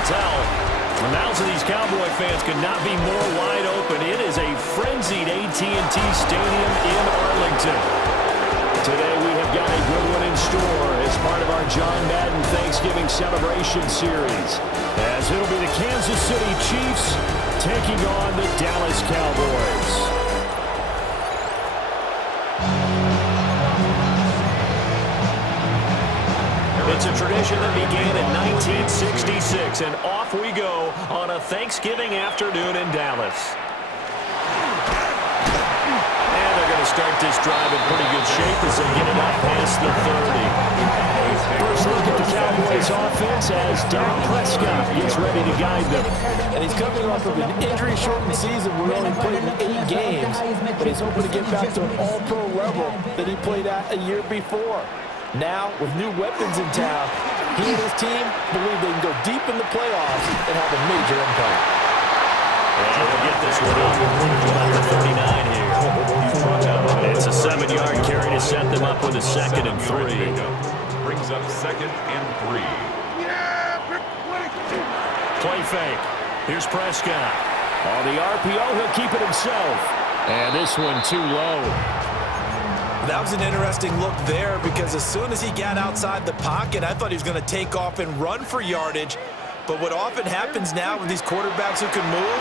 to tell. The mouths of these Cowboy fans could not be more wide open. It is a frenzied AT&T Stadium in Arlington. Today we have got a good one in store as part of our John Madden Thanksgiving Celebration Series, as it'll be the Kansas City Chiefs taking on the Dallas Cowboys. It's a tradition that began in 1966, and off we go on a Thanksgiving afternoon in Dallas. And they're going to start this drive in pretty good shape as they get it up past the 30. First look at the Cowboys offense as Dak Prescott gets ready to guide them. And he's coming off of an injury-shortened season where he only played in 8 games, but he's hoping to get back to an all-pro level that he played at a year before. Now, with new weapons in town, he and his team believe they can go deep in the playoffs and have a major impact. And we'll get this one up about the 39 here. It's a 7-yard carry to set them up with a 2nd and 3. Brings up 2nd and 3. Play fake. Here's Prescott. On the RPO, he'll keep it himself. And this one too low. That was an interesting look there because as soon as he got outside the pocket, I thought he was going to take off and run for yardage. But what often happens now with these quarterbacks who can move,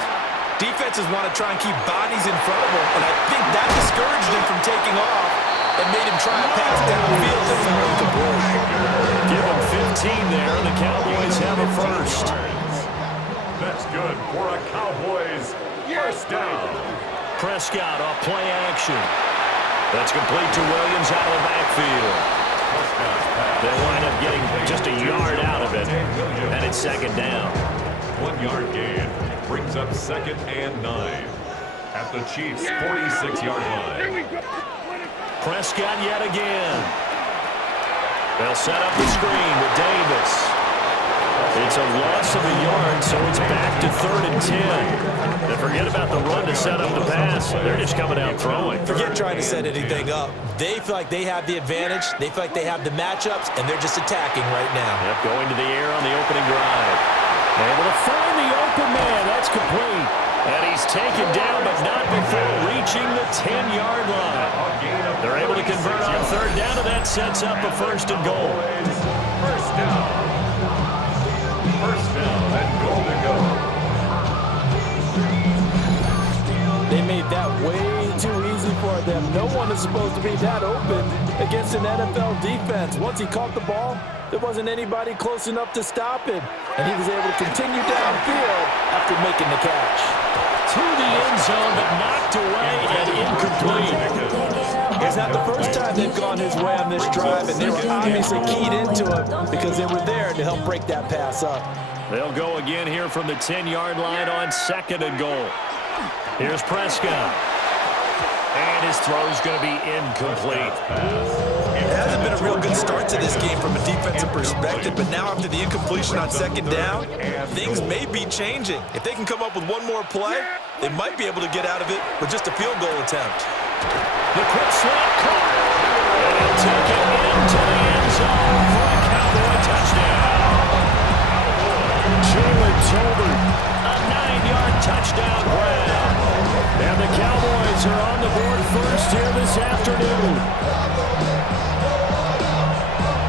defenses want to try and keep bodies in front of them. And I think that discouraged him from taking off and made him try to pass downfield and fell incomplete. Give him 15 there, and the Cowboys have a first. That's good for a Cowboys first down. Prescott off play action. That's complete to Williams out of the backfield. They'll wind up getting just a yard out of it, and it's 2nd down. 1-yard gain brings up 2nd and 9 at the Chiefs' 46-yard line. Prescott yet again. They'll set up the screen with Davis. It's a loss of a yard, so it's back to 3rd and 10. They forget about the run to set up the pass. They're just coming out throwing. Forget trying to set anything up. They feel like they have the advantage. They feel like they have the matchups, and they're just attacking right now. Yep, going to the air on the opening drive. Able to find the open man. That's complete. And he's taken down, but not before reaching the 10-yard line. They're able to convert on 3rd down, and that sets up a 1st and goal. First down. First down and goal to go. They made that way too easy for them. No one is supposed to be that open against an NFL defense. Once he caught the ball, there wasn't anybody close enough to stop him. And he was able to continue downfield after making the catch. To the end zone, but knocked away and incomplete. It's not the first time they've gone his way on this drive, and they were obviously keyed into it because they were there to help break that pass up. They'll go again here from the 10-yard line on 2nd and goal. Here's Prescott. And his throw's going to be incomplete. It hasn't been a real good start to this game from a defensive perspective, but now after the incompletion on 2nd down, things may be changing. If they can come up with one more play, they might be able to get out of it with just a field goal attempt. The quick slant caught. And he'll take it into the end zone for a Cowboy touchdown. Jalen Tolbert, a 9-yard touchdown grab. And the Cowboys are on the board first here this afternoon.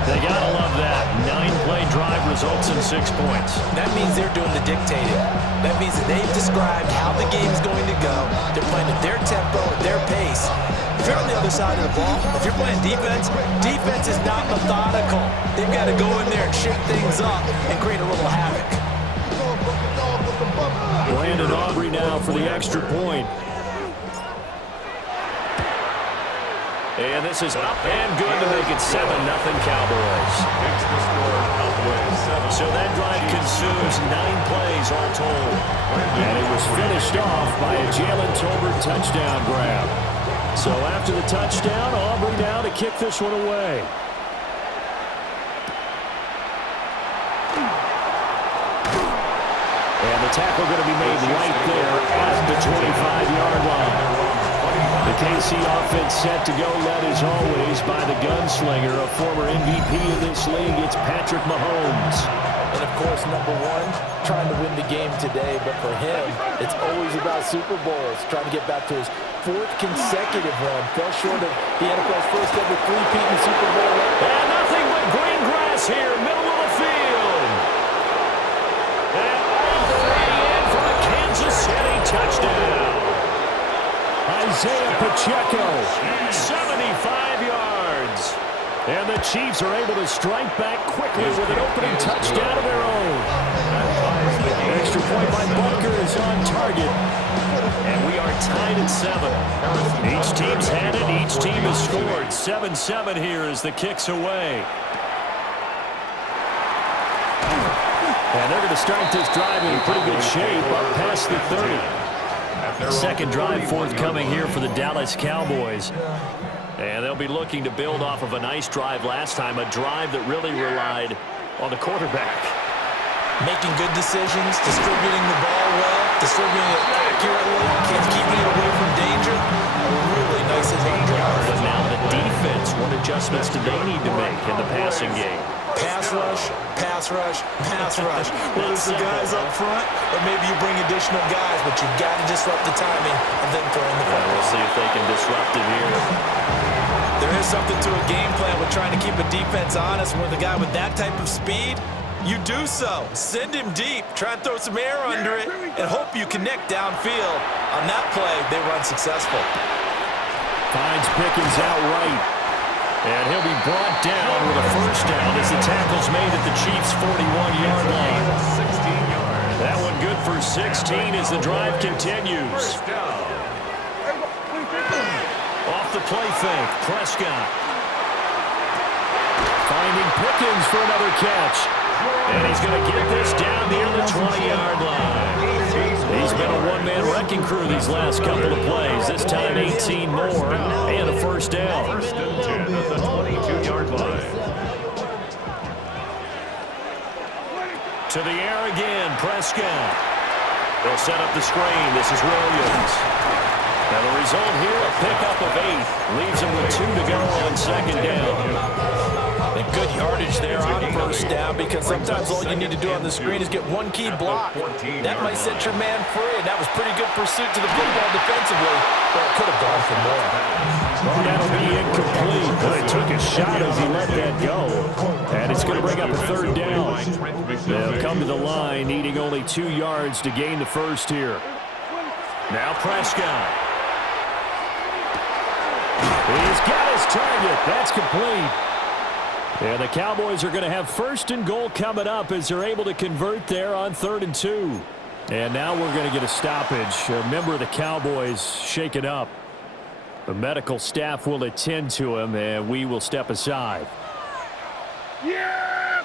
They gotta love that. 9-play drive results in 6 points. That means they're doing the dictating. That means that they've described how the game's going to go. They're playing at their tempo, at their pace. If you're on the other side of the ball, if you're playing defense, defense is not methodical. They've got to go in there and shake things up and create a little havoc. Landon Aubrey now for the extra point. And this is up and good to make it 7-0 Cowboys. So that drive consumes 9 plays all told. And it was finished off by a Jalen Tolbert touchdown grab. So after the touchdown, Aubrey now to kick this one away. And the tackle going to be made right there at the 25-yard line. The KC offense set to go, led as always by the gunslinger, a former MVP in this league. It's Patrick Mahomes. And of course, course, number one, trying to win the game today. But for him, it's always about Super Bowls, trying to get back to his 4th consecutive run. Fell short of the NFL's first ever three-peat in the Super Bowl. And nothing but green grass here, middle of the field. And all the way in for a Kansas City touchdown. Isaiah Pacheco, 75 yards. And the Chiefs are able to strike back quickly with an opening touchdown of their own. Extra point by Bunker is on target. And we are tied at 7. Each team's had it. Each team has scored. 7-7 here as the kick's away. And they're going to start this drive in pretty good shape up past the 30. Second drive forthcoming here for the Dallas Cowboys. And they'll be looking to build off of a nice drive last time, a drive that really relied on the quarterback. Making good decisions, distributing the ball well, distributing it accurately, keeping it away from danger. A really nice drive. But now the defense, what adjustments do they need to make in the passing game? Pass rush, pass rush, pass rush. Whether it's the guys up front or maybe you bring additional guys, but you've got to disrupt the timing and then throw in the football. We'll see if they can disrupt it here. There is something to a game plan with trying to keep a defense honest. With a guy with that type of speed, you do so. Send him deep, try and throw some air under it, and hope you connect downfield. On that play, they were unsuccessful. Finds Pickens outright. And he'll be brought down with a first down as the tackle's made at the Chiefs' 41-yard line. 16 yards. That one good for 16 as the drive continues. Off the play fake, Prescott. Finding Pickens for another catch. And he's going to get this down near the 20-yard line. He's been a one-man wrecking crew these last couple of plays. This time 18 more and a first down. First and 10 at the 22-yard line. To the air again, Prescott. They'll set up the screen. This is Williams. Now the result here, a pickup of 8. Leaves him with 2 to go on second down. And good yardage there on first down, because sometimes all you need to do on the screen is get one key block. That might set your man free, and that was pretty good pursuit to the football defensively, but it could have gone for more. Well, that'll be incomplete, but it took a shot as he let that go. And it's going to bring up a third down. They'll come to the line, needing only 2 yards to gain the first here. Now Prescott. He's got his target. That's complete. And the Cowboys are going to have first and goal coming up as they're able to convert there on 3rd and 2. And now we're going to get a stoppage. A member of the Cowboys shaken up. The medical staff will attend to him, and we will step aside. Yeah!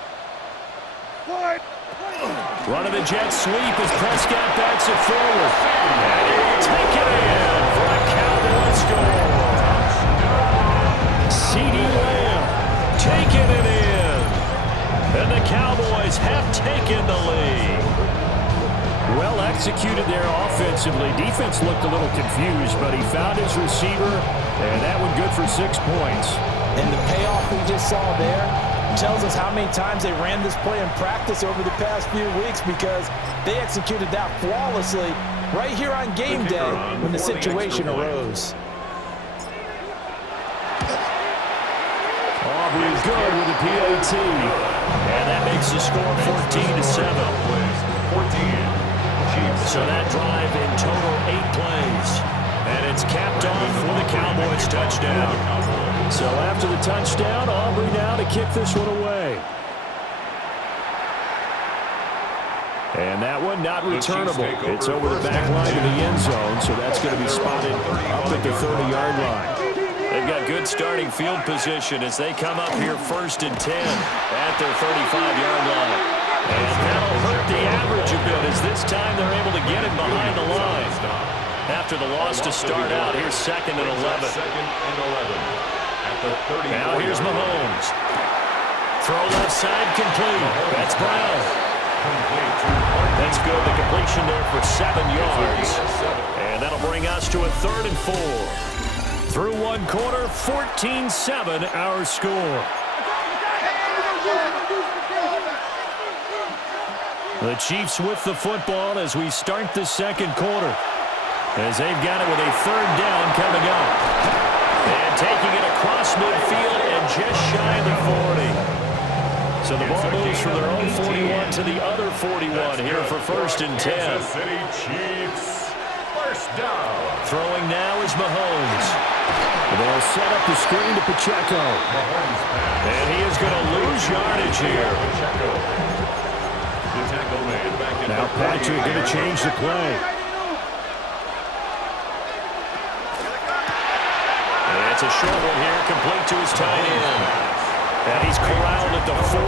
What? Run of the jet sweep as Prescott backs it forward. And he'll take it in for a Cowboy score. C.D. Lamb taking it in. And the Cowboys have taken the lead. Well executed there offensively. Defense looked a little confused, but he found his receiver, and that one good for 6 points. And the payoff we just saw there tells us how many times they ran this play in practice over the past few weeks, because they executed that flawlessly right here on game day when the situation arose. Aubrey good with the PAT. And that makes the score 14-7. 14. So that drive in total 8 plays. And it's capped off for the Cowboys touchdown. So after the touchdown, Aubrey now to kick this one away. And that one not returnable. It's over the back line of the end zone, so that's going to be spotted up at the 30-yard line. They've got good starting field position as they come up here 1st and 10 at their 35-yard line. And that'll hurt the average a bit as this time they're able to get it behind the line. After the loss to start out, here's 2nd and 11. Now here's Mahomes. Throw left side complete. That's Brown. That's good. The completion there for 7 yards. And that'll bring us to a 3rd and 4. Through one quarter, 14-7 our score. The Chiefs with the football as we start the second quarter. As they've got it with a third down coming up. And taking it across midfield and just shy of the 40. So the ball moves from their own 41 to the other 41 here for first and 10. Kansas City Chiefs, first down. Throwing now is Mahomes. They'll set up the screen to Pacheco. And he is going to lose yardage here. Pacheco. The tackle made back in Now Patrick going to change the play. And it's a short one here, complete to his tight end. And he's corralled at the 40,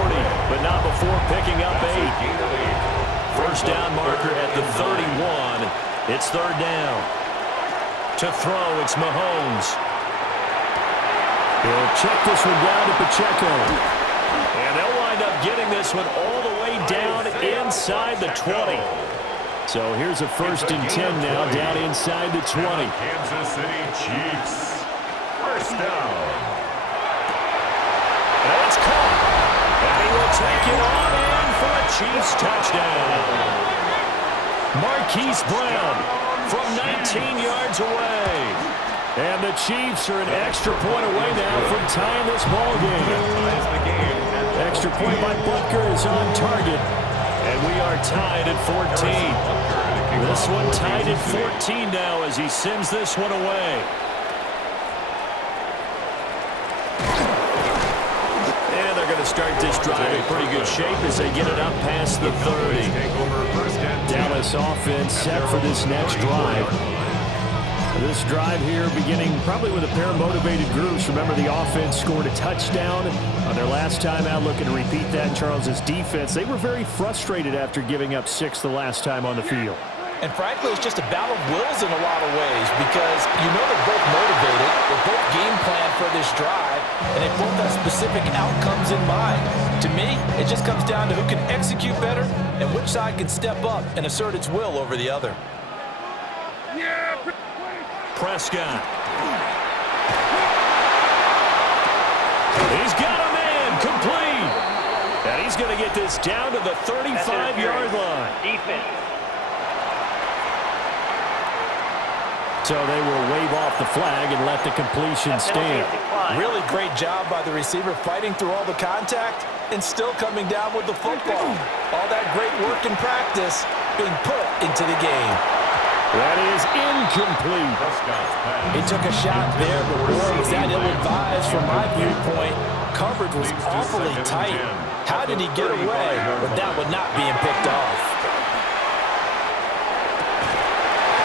but not before picking up 8. First down marker at the 31. It's third down. To throw, it's Mahomes. He'll check this one down to Pacheco. And they'll wind up getting this one all the way down inside the 20. So here's a first and 10 now, down inside the 20. Kansas City Chiefs, first down. And it's caught. And he will take it on in for a Chiefs touchdown. Marquise Brown from 19 yards away. And the Chiefs are an extra point away now from tying this ball game. Extra point by Butker is on target. And we are tied at 14. This one tied at 14 now as he sends this one away. And they're going to start this drive in pretty good shape as they get it up past the 30. Dallas offense set for this next drive. This drive here beginning probably with a pair of motivated groups. Remember, the offense scored a touchdown on their last time out, looking to repeat that in Charles's defense. They were very frustrated after giving up 6 the last time on the field. And frankly, it's just a battle of wills in a lot of ways because you know they're both motivated, they both game plan for this drive, and they both have specific outcomes in mind. To me, it just comes down to who can execute better and which side can step up and assert its will over the other. Prescott. He's got a man complete. And he's going to get this down to the 35-yard line. Defense. So they will wave off the flag and let the completion stand. Really great job by the receiver fighting through all the contact and still coming down with the football. All that great work in practice being put into the game. That is incomplete. He took a shot there, but boy, was that ill-advised from my viewpoint. Coverage was awfully tight. How did he get away with that one not being picked off?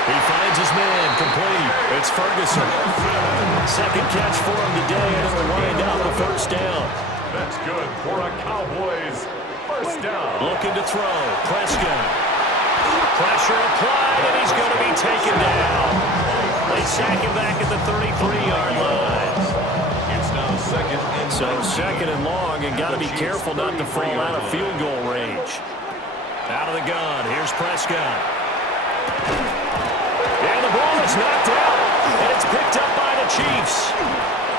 He finds his man complete. It's Ferguson. Second catch for him today, and it'll wind up the first down. That's good for a Cowboys first down. Looking to throw. Prescott. Pressure applied, and he's going to be taken down. They sack him back at the 33-yard line. It's now second and So second and long, and got to be careful not to fall out of field goal range. Out of the gun, here's Prescott. And the ball is knocked out, and it's picked up by the Chiefs.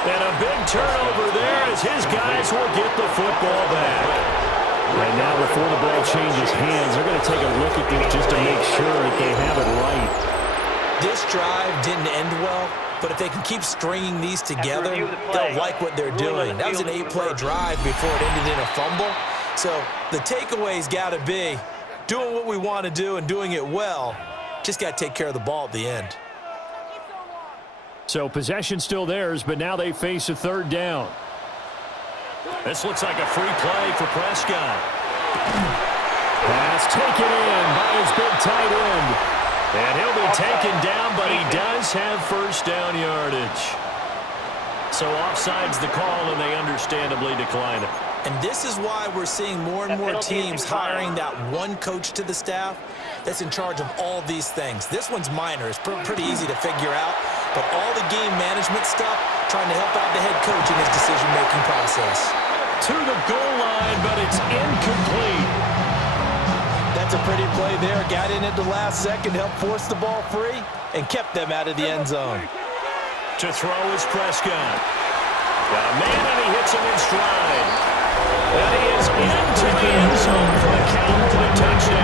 And a big turnover there as his guys will get the football back. Right now, before the ball changes hands, they're going to take a look at this just to make sure that they have it right. This drive didn't end well, but if they can keep stringing these together, they'll like what they're doing. That was an 8-play drive before it ended in a fumble. So the takeaway's got to be doing what we want to do and doing it well. Just got to take care of the ball at the end. So possession still theirs, but now they face a third down. This looks like a free play for Prescott. Pass taken in by his big tight end. And he'll be taken down, but he does have first down yardage. So offside's the call, and they understandably decline it. And this is why we're seeing more and more teams hiring that one coach to the staff that's in charge of all these things. This one's minor. It's pretty easy to figure out. But all the game management stuff, trying to help out the head coach in his decision-making process. To the goal line, but it's incomplete. That's a pretty play there. Got in at the last second, helped force the ball free, and kept them out of the end zone. To throw is Prescott. Got a man, and he hits him in stride. And he is into the end zone for the count to the touchdown.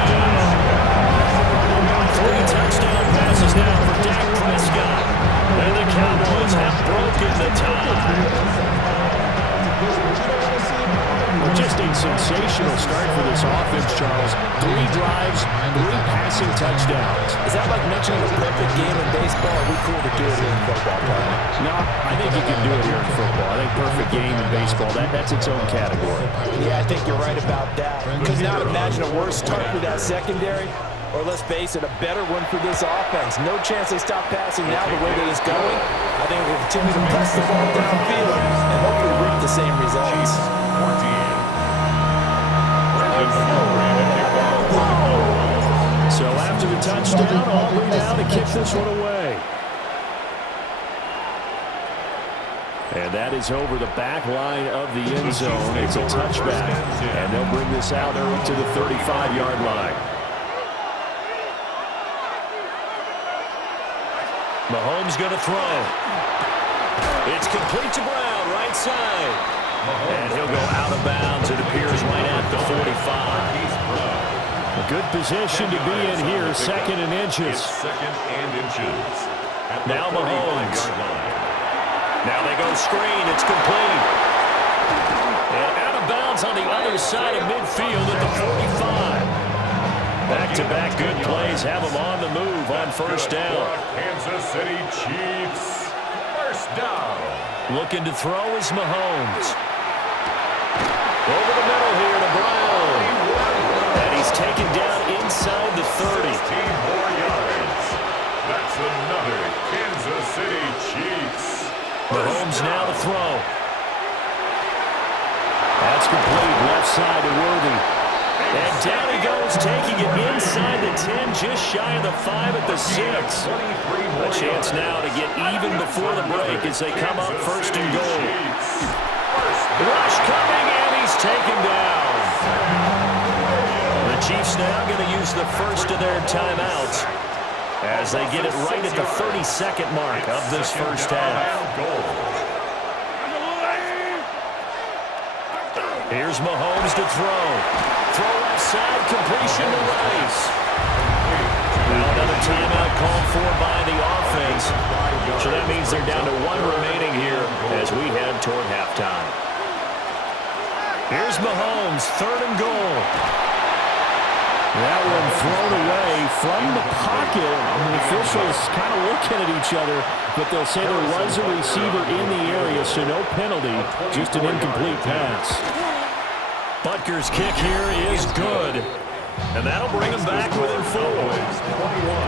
offense, Charles. 3 drives, 3 passing touchdowns. Is that like mentioning a perfect game in baseball? Are we cool to do it here in football, partner? No, I think you can do it here in football. I think perfect game in baseball, that's its own category. Yeah, I think you're right about that. Could not imagine a worse start for that secondary. Or let's face it, a better one for this offense. No chance they stop passing now the way that it's going. I think we'll continue to press the ball downfield and hopefully reap the same results. So after the touchdown, Aubrey now to kick this one away. And that is over the back line of the end zone. It's a touchback, and they'll bring this out to the 35-yard line. Mahomes going to throw. It's complete to Brown, right side. And he'll go out of bounds, it appears, right at the 45. A good position to be in here, 2nd and inches. Now Mahomes. Now they go screen, it's complete. And out of bounds on the other side of midfield at the 45. Back-to-back good plays have them on the move on first down. Kansas City Chiefs, first down. Looking to throw is Mahomes. Over the middle here to Brown. And he's taken down inside the 30. 16 more yards. That's another Kansas City Chiefs. Mahomes now to throw. That's complete, left side to Worthy. And down he goes, taking it inside the 10, just shy of the 5 at the 6. A chance now to get even before the break as they come up 1st and goal. Rush coming, and he's taken down. The Chiefs now going to use the first of their timeouts as they get it right at the 32nd mark of this first half. Here's Mahomes to throw. Throw left side, completion to Rice. Now another timeout called for by the offense. So that means they're down to 1 remaining here as we head toward halftime. Here's Mahomes, 3rd and goal. That one thrown away from the pocket. The officials kind of looking at each other, but they'll say there was a receiver in the area, so no penalty, just an incomplete pass. Butker's kick here is good, and that'll bring them back within 4.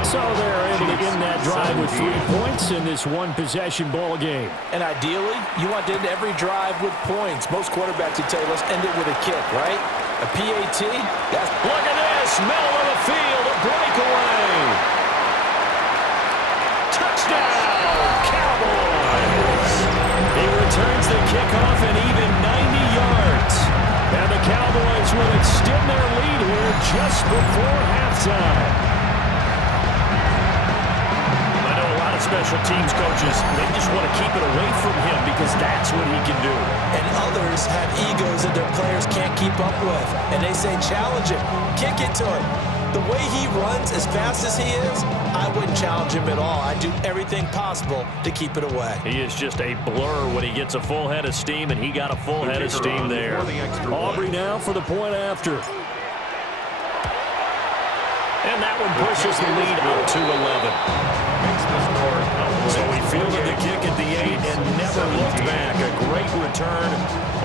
So they're able to end that drive with 3 points in this one-possession ball game. And ideally, you want to end every drive with points. Most quarterbacks would tell you, let's end it with a kick, right? A PAT? Look at this, middle of the field, a breakaway. Touchdown, Cowboys. He returns the kickoff an even 90 yards. And the Cowboys will extend their lead here just before halftime. I know a lot of special teams coaches, they just want to keep it away from him because that's what he can do. And others have egos that their players can't keep up with. And they say, challenge him, kick it to him. The way he runs as fast as he is, I wouldn't challenge him at all. I'd do everything possible to keep it away. He is just a blur when he gets a full head of steam, and he got a full head of steam there. Aubrey now for the point after. And that one pushes the lead up to 11. So he fielded the kick at the 8 and never looked back. A great return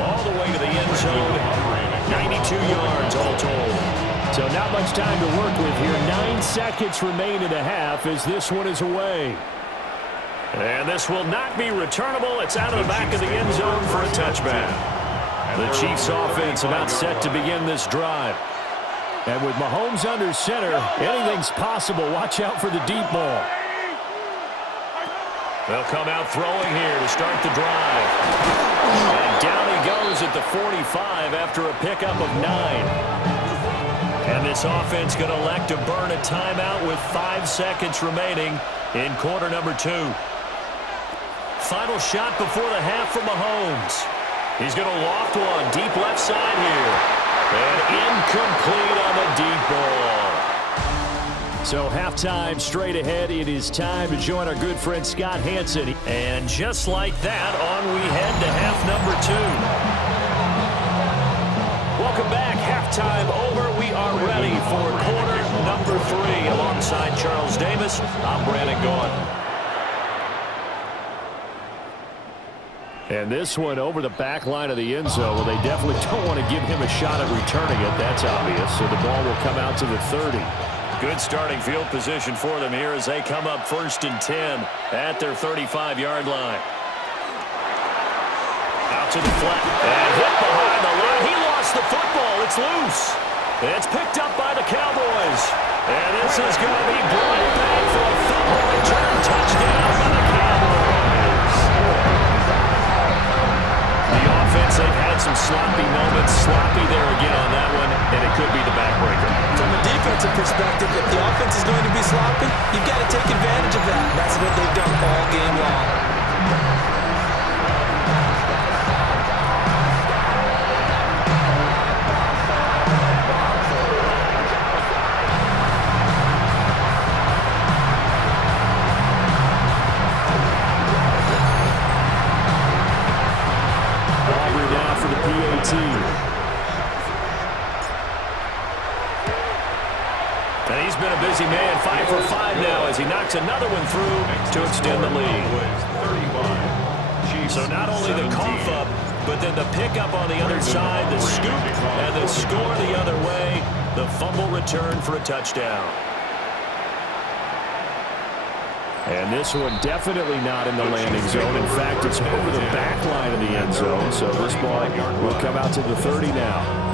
all the way to the end zone. 92 yards all told. So not much time to work with here. 9 seconds remain in the half as this one is away. And this will not be returnable. It's out of the back of the end zone for a touchback. The Chiefs offense about set to begin this drive. And with Mahomes under center, anything's possible. Watch out for the deep ball. They'll come out throwing here to start the drive. And down he goes at the 45 after a pickup of 9. And this offense going to elect to burn a timeout with 5 seconds remaining in quarter number 2. Final shot before the half from Mahomes. He's going to loft one deep left side here. And incomplete on the deep ball. So halftime straight ahead. It is time to join our good friend Scott Hanson. And just like that, on we head to half number 2. Welcome back. Halftime over. We Alongside Charles Davis, I'm Brandon Gaudin. And this one over the back line of the end zone. Well, they definitely don't want to give him a shot at returning it. That's obvious. So the ball will come out to the 30. Good starting field position for them here as they come up 1st and 10 at their 35-yard line. Out to the flat. And hit behind the line. He lost the football. It's loose. It's picked up by the Cowboys. And this is going to be brought back for a fumble return touchdown by the Cowboys. The offense, they've had some sloppy moments. Sloppy there again on that one, and it could be the backbreaker. From a defensive perspective, if the offense is going to be sloppy, you've got to take advantage of that. And that's what they've done all game long. And he's been a busy man, 5 for 5 now as he knocks another one through to extend the lead. So not only the cough up, but then the pickup on the other side, the scoop, and the score the other way, the fumble return for a touchdown. And this one definitely not in the landing zone. In fact, it's over the back line of the end zone. So this ball will come out to the 30 now.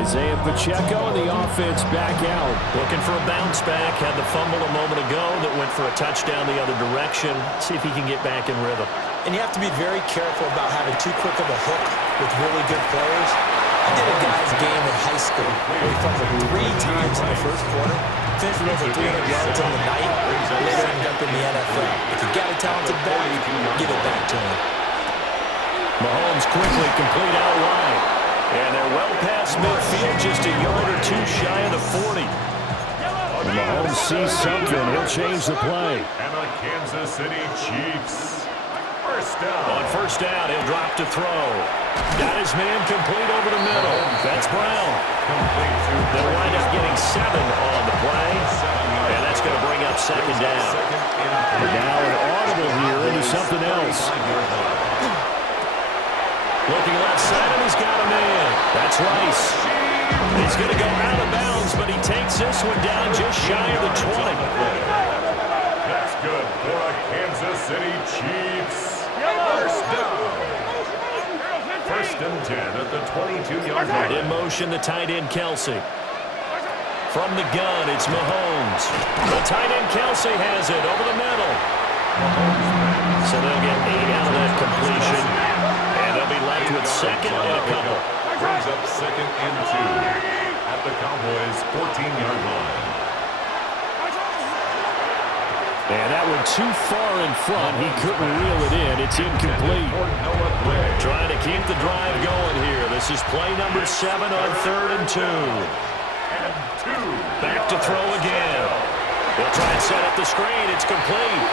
Isaiah Pacheco and the offense back out. Looking for a bounce back. Had the fumble a moment ago that went for a touchdown the other direction. See if he can get back in rhythm. And you have to be very careful about having too quick of a hook with really good players. I did a guy's game in high school where he fumbled 3 times in the first quarter. Finished with over 300 yards on the night. Later ended up in the NFL. If you've got a talented back, give it back to him. Mahomes quickly complete out wide. And they're well past midfield, just a yard or 2 shy of the 40. When Mahomes sees something, he'll change the play. And the Kansas City Chiefs. First down. On first down, he'll drop to throw. Got his man complete over the middle. That's Brown. They'll wind up getting 7 on the play. And that's going to bring up second down. And now an audible here into something else. Looking left side, and he's got a man. That's Rice. He's going to go out of bounds, but he takes this one down just shy of the 20. That's good for a Kansas City Chiefs. First down. First and 10 at the 22-yard line. In motion, the tight end, Kelsey. From the gun, it's Mahomes. The tight end, Kelsey, has it over the middle. So they'll get 8 out of that completion. And they'll be left with second and a couple. Brings up second and 2 at the Cowboys' 14-yard line. And that one too far in front. He couldn't reel it in. It's incomplete. Trying to keep the drive going here. This is play number 7 on 3rd and 2. Back to throw again. They'll try and set up the screen. It's complete.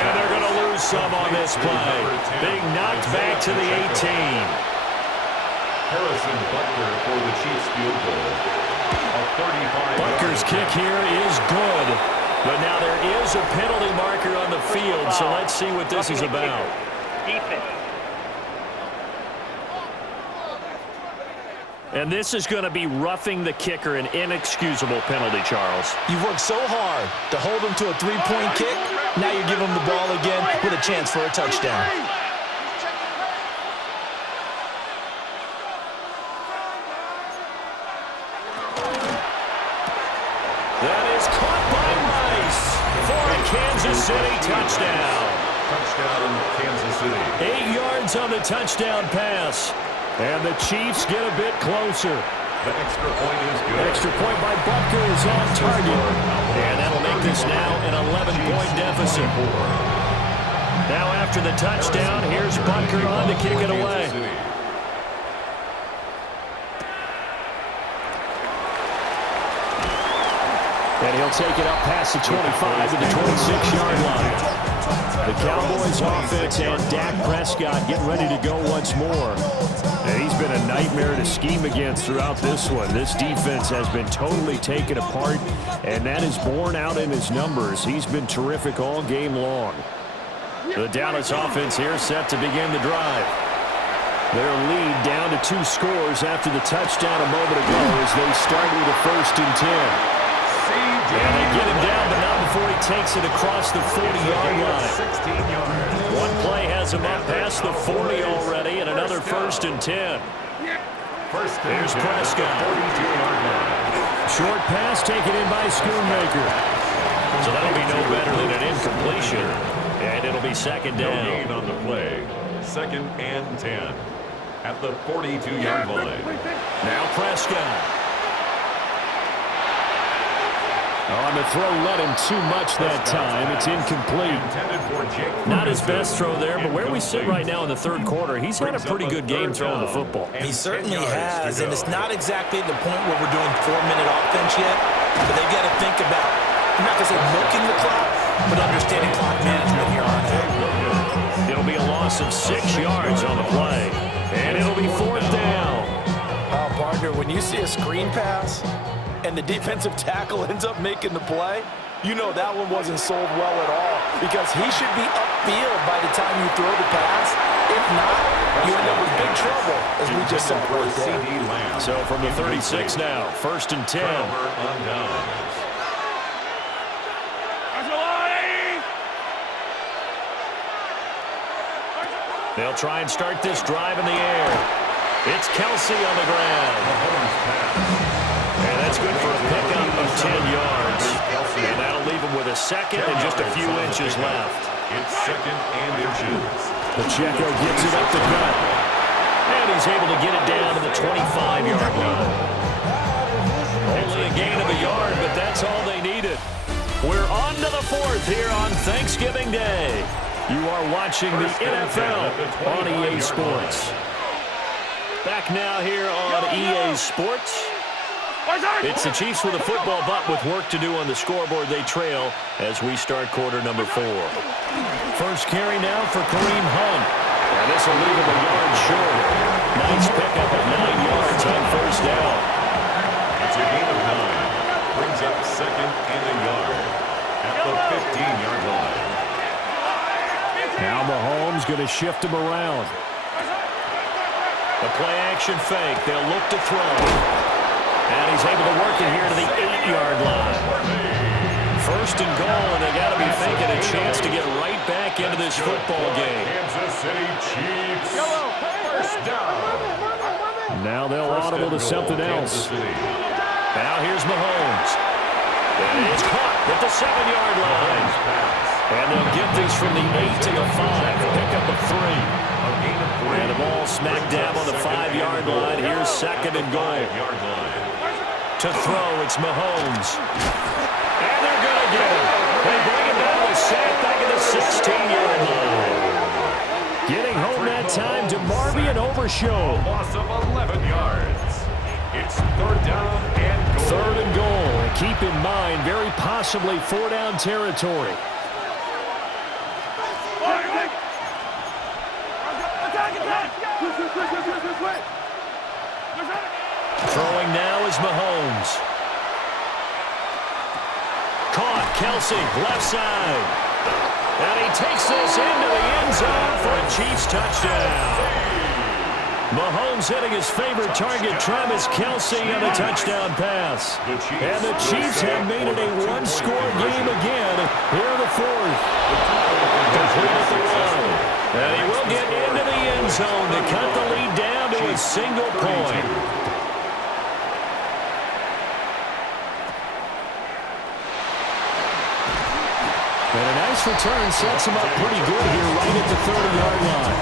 And they're going to lose some on this play. Being knocked back to the 18. Harrison Butker for the Chiefs field goal. A 35. Butker's kick here is good. But now there is a penalty marker on the field, so let's see what this is about. And this is going to be roughing the kicker, an inexcusable penalty, Charles. You've worked so hard to hold him to a 3-point kick. Now you give him the ball again with a chance for a touchdown. That is caught by Rice for a Kansas City touchdown. Touchdown, Kansas City. 8 yards on the touchdown pass. And the Chiefs get a bit closer. The extra point is good. Extra point by Butker is on target. And that'll make this now an 11-point deficit. Now after the touchdown, here's Butker on to kick it away. And he'll take it up past the 25 to the 26-yard line. The Cowboys offense and Dak Prescott getting ready to go once more. And he's been a nightmare to scheme against throughout this one. This defense has been totally taken apart, and that is borne out in his numbers. He's been terrific all game long. The Dallas offense here set to begin the drive. Their lead down to 2 scores after the touchdown a moment ago as they start with a 1st and 10. And they get him down, but not before he takes it across the 40-yard line. 16 yards. One play has him up past the 40 already, and another 1st and 10. There's Prescott. 42-yard line. Short pass taken in by Schoonmaker. So that'll be no better than an incompletion. And it'll be 2nd No down. gain on the play. 2nd and 10 at the 42-yard line. Now Prescott. On the throw, led him too much that time. It's incomplete. Not his best throw there, but where we sit right now in the 3rd quarter, he's had a pretty good game throwing the football. He certainly has, and it's not exactly the point where we're doing 4-minute offense yet, but they've got to think about, I'm not going to say milking the clock, but understanding clock management here on out. It'll be a loss of 6 yards on the play, and it'll be 4th down. Oh, partner, when you see a screen pass and the defensive tackle ends up making the play, you know that one wasn't sold well at all because he should be upfield by the time you throw the pass. If not, you end up with big trouble, as we just saw right there. So from the 36 now, 1st and 10. They'll try and start this drive in the air. It's Kelsey on the ground. And that's good for a pickup of 10 yards. And that'll leave him with a 2nd and just a few inches left. It's 2nd and inches. Pacheco gets it up the gut. And he's able to get it down to the 25-yard line. Only a gain of a yard, but that's all they needed. We're on to the 4th here on Thanksgiving Day. You are watching the NFL on EA Sports. Back now here on EA Sports. It's the Chiefs with a football, but with work to do on the scoreboard. They trail as we start quarter number 4. First carry now for Kareem Hunt. And this will leave him a yard short. Nice pickup of 9 yards on 1st down. It's a gain of 9. Brings up 2nd and a yard at the 15-yard line. Now Mahomes going to shift him around. The play-action fake. They'll look to throw. And he's able to work it here to the 8-yard line. 1st and goal, and they got to be thinking a chance to get right back into this football game. Kansas City Chiefs. 1st down. Now they'll audible to something else. Now here's Mahomes. And it's caught at the 7-yard line. And they'll get these from the 8 to the 5. Pick up a 3. And the ball smack dab on the 5-yard line. Here's 2nd and goal. To throw, it's Mahomes. And they're going to get him. They bring him down with sack back at the 16-yard line. Getting home that time to Marvin Overshow. Loss of 11 yards. It's 3rd down and goal. 3rd and goal. And keep in mind, very possibly 4-down territory. Throwing now is Mahomes. Caught, Kelsey, left side. And he takes this into the end zone for a Chiefs touchdown. Mahomes hitting his favorite target, Travis Kelsey, on a touchdown pass. And the Chiefs have made it a one-score game again here in the 4th. Complete at the 1. And he will get into the end zone to cut the lead down to a single point. And a nice return sets him up pretty good here right at the 30-yard line.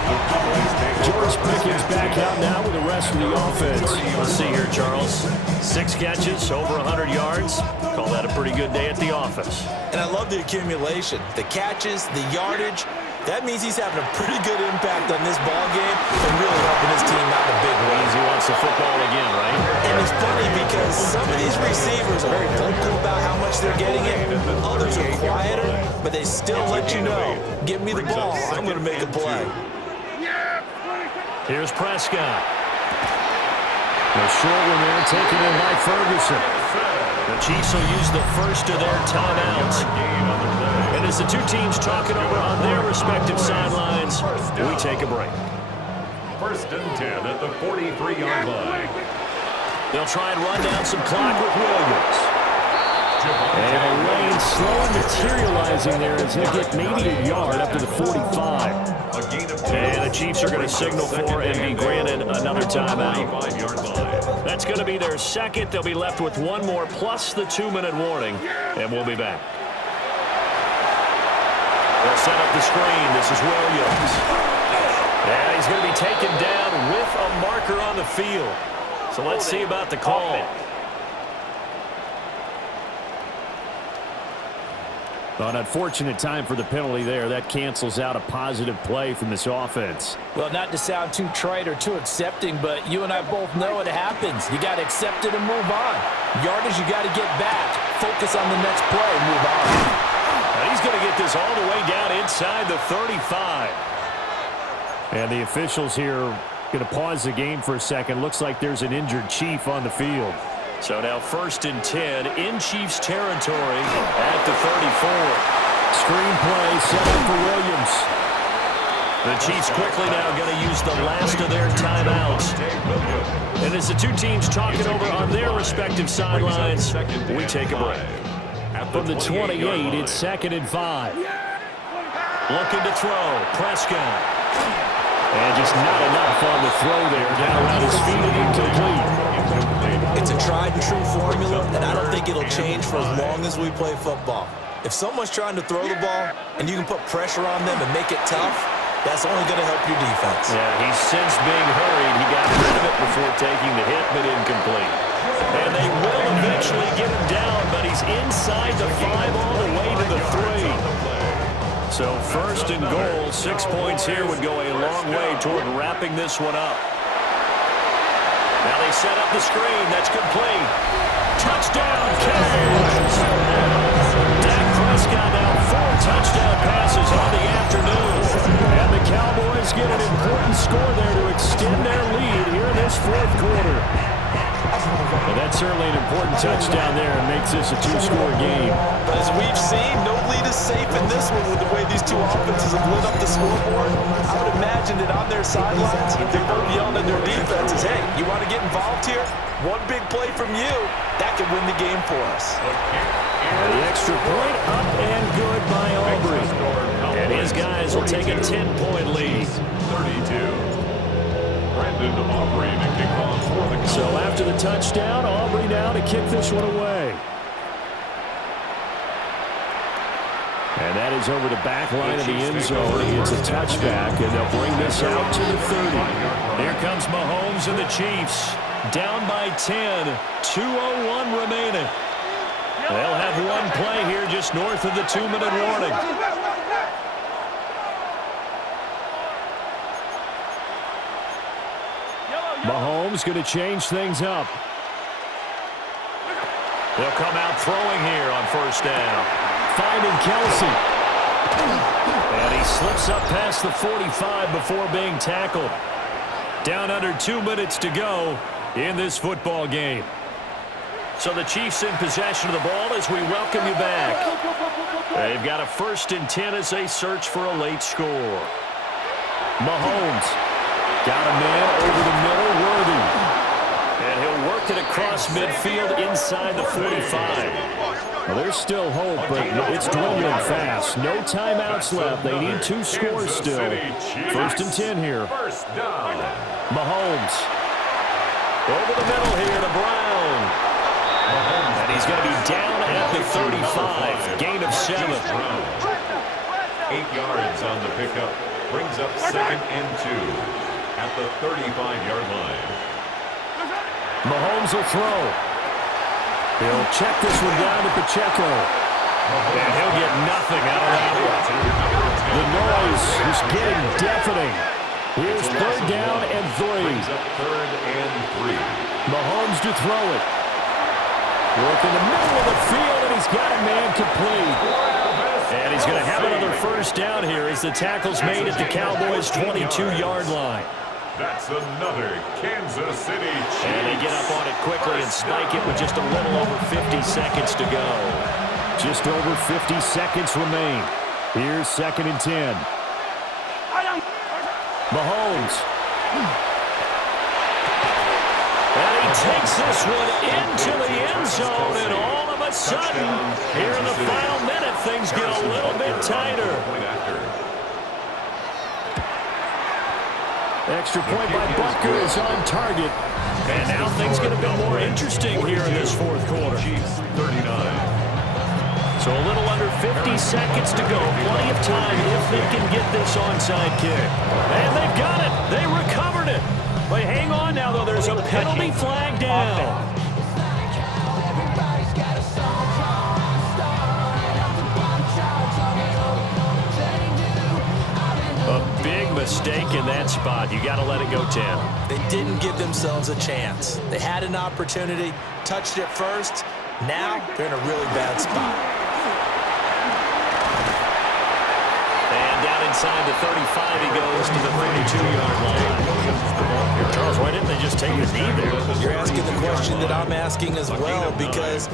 George Pickens back out now with the rest of the offense. Let's see here, Charles. 6 catches, over 100 yards. Call that a pretty good day at the office. And I love the accumulation, the catches, the yardage. That means he's having a pretty good impact on this ball game and really helping his team out in a big way. He wants the football again, right? And it's funny because some of these receivers are very vocal about how much pace they're getting it. Others are quieter, but they still let you know, give me the ball, I'm going to make a play. Here's Prescott. The short one there taken in by Ferguson. The Chiefs will use the first of their timeouts. And as the two teams talking over on their respective sidelines, we take a break. 1st and 10 at the 43-yard line. They'll try and run down some clock with Williams. And Lane slowly materializing there as he'll get maybe a yard up to the 45. And the Chiefs are going to signal for and be granted another timeout. That's going to be their second. They'll be left with one more plus the 2-minute warning. And we'll be back. They'll set up the screen. This is Williams. And he's going to be taken down with a marker on the field. So let's see about the call. An unfortunate time for the penalty there. That cancels out a positive play from this offense. Well, not to sound too trite or too accepting, but you and I both know it happens. You got to accept it and move on. Yardage, you got to get back. Focus on the next play and move on. And he's going to get this all the way down inside the 35. And the officials here going to pause the game for a second. Looks like there's an injured Chief on the field. So now 1st and 10 in Chiefs territory at the 34. Screenplay set up for Williams. The Chiefs quickly now going to use the last of their timeouts. And as the two teams talking over on their respective sidelines, we take a break. From the 28, it's 2nd and 5. Looking to throw, Prescott. And just not enough on the throw there. Down around his feet and incomplete. It's a tried and true formula, and I don't think it'll change for as long as we play football. If someone's trying to throw the ball and you can put pressure on them and make it tough, that's only going to help your defense. Yeah, he's since being hurried. He got rid of it before taking the hit, but incomplete. And they will eventually get him down, but he's inside the 5 all the way to the 3. So 1st and goal, 6 points here would go a long way toward wrapping this one up. Now they set up the screen. That's complete. Touchdown, Cavs! Dak Prescott now 4 touchdown passes on the afternoon. And the Cowboys get an important score there to extend their lead here in this 4th quarter. Well, that's certainly an important touchdown there and makes this a 2-score game. But as we've seen, no lead is safe in this one with the way these two offenses have lit up the scoreboard. I would imagine that on their sidelines, they're both yelling at their defenses, hey, you want to get involved here? One big play from you, that could win the game for us. The extra point up and good by Aubrey. And his guys will take a 10-point lead. 32. So after the touchdown, Aubrey now to kick this one away. And that is over the back line of the end zone. It's a touchback, and they'll bring this out to the 30. Here comes Mahomes and the Chiefs. Down by 10, 2:01 remaining. They'll have one play here just north of the 2-minute warning. Mahomes going to change things up. They'll come out throwing here on 1st down. Finding Kelsey. And he slips up past the 45 before being tackled. Down under 2 minutes to go in this football game. So the Chiefs in possession of the ball as we welcome you back. They've got a 1st and 10 as they search for a late score. Mahomes. Got a man over the middle, Worthy. And he'll work it across midfield inside the 45. Well, there's still hope, but it's dwindling fast. No timeouts left. They need 2 scores still. 1st and 10 here. Mahomes. Over the middle here to Brown. And he's going to be down at the 35. Gain of 7. 8 yards on the pickup. Brings up 2nd and 2. At the 35-yard line. Mahomes will throw. He'll check this one down to Pacheco. And he'll get nothing out of that one. The noise is getting deafening. Here's 3rd down and 3. Up 3rd and 3. Mahomes to throw it. Work in the middle of the field, and he's got it complete. And he's going to have another first down here as the tackle's made at the Cowboys' 22-yard line. That's another Kansas City Chiefs. And they get up on it quickly and spike it with just a little over 50 seconds to go. Just over 50 seconds remain. Here's 2nd and 10. Mahomes. And he takes this one into the end zone, and all of a sudden, here in the final minute, things get a little bit tighter. Extra point by Butker is on target. And now things get a bit more interesting here in this fourth quarter. Chiefs 39. So a little under 50 seconds to go. Plenty of time if they can get this onside kick. And they've got it. They recovered it. But hang on now, though. There's a penalty flag down. A big mistake in that spot. You got to let it go 10. They didn't give themselves a chance. They had an opportunity, touched it first. Now they're in a really bad spot. Inside the 35, he goes to the 32-yard line. Charles, why didn't they just take his knee there? You're asking the question that I'm asking as well, because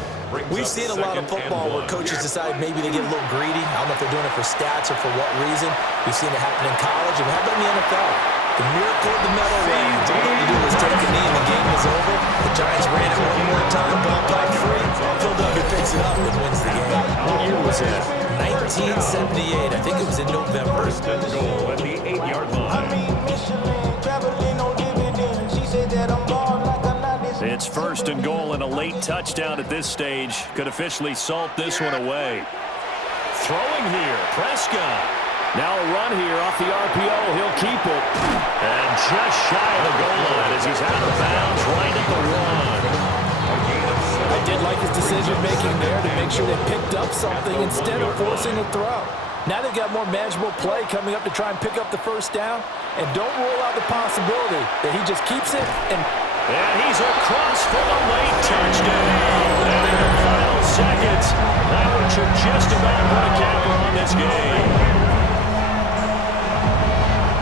we've seen a lot of football where coaches decide maybe they get a little greedy. I don't know if they're doing it for stats or for what reason. We've seen it happen in college, and how about in the NFL? The miracle of the Meadowlands. All they had to do was take a knee and the game was over. The Giants ran it one more time, ball got free. Philadelphia picks it up and wins the game. What year was that? 1978. I think it was in November. First and goal at the 8-yard line. It's 1st and goal, and a late touchdown at this stage could officially salt this one away. Throwing here, Prescott. Now a run here off the RPO. He'll keep it. And just shy of the goal line as he's out of bounds right at the 1. I did like his decision-making there to make sure they picked up something instead of forcing a throw. Now they've got more manageable play coming up to try and pick up the first down. And don't rule out the possibility that he just keeps it. And he's across for the late touchdown. And in the final seconds, that one should just about put a capper on this game.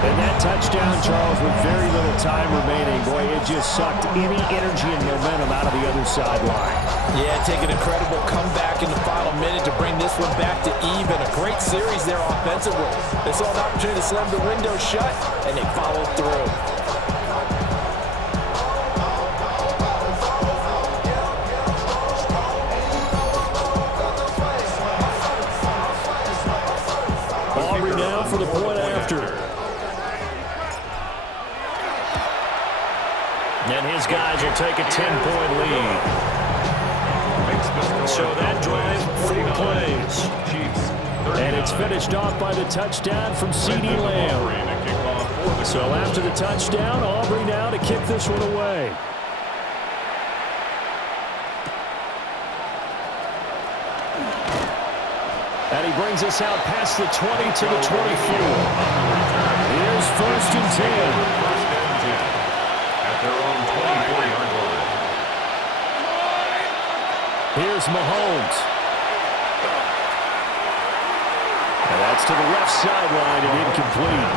And that touchdown, Charles, with very little time remaining, boy, it just sucked any energy and momentum out of the other sideline. Yeah, take an incredible comeback in the final minute to bring this one back to even. A great series there offensively. They saw an opportunity to slam the window shut, and they followed through. Aubrey now for the point after. And his guys will take a 10-point lead. So that drive, 4 plays. And it's finished off by the touchdown from CeeDee Lamb. So after the touchdown, Aubrey now to kick this one away. And he brings us out past the 20 to the 24. Here's 1st and 10. Their own 24-yard line. Here's Mahomes. And that's to the left sideline and incomplete.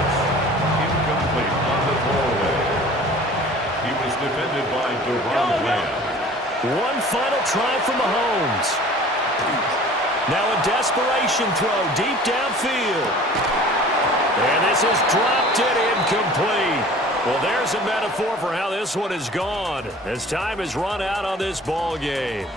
Incomplete on the throwaway. He was defended by DeRon Lamb. One final try for Mahomes. Now a desperation throw deep downfield. And this is dropped and incomplete. Well, there's a metaphor for how this one is gone as time has run out on this ball game.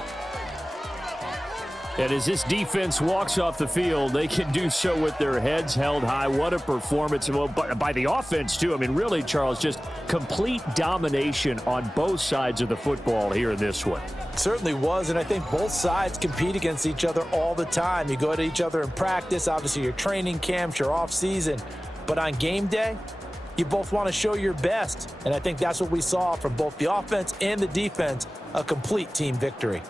And as this defense walks off the field, they can do so with their heads held high. What a performance by the offense, too. I mean, really, Charles, just complete domination on both sides of the football here in this one. Certainly was, and I think both sides compete against each other all the time. You go at each other in practice, obviously your training camps, your off-season. But on game day, you both want to show your best, and I think that's what we saw from both the offense and the defense, a complete team victory.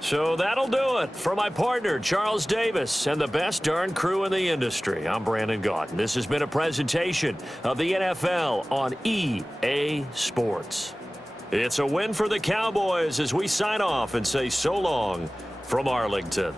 So that'll do it for my partner, Charles Davis, and the best darn crew in the industry. I'm Brandon Gaudin. This has been a presentation of the NFL on EA Sports. It's a win for the Cowboys as we sign off and say so long from Arlington.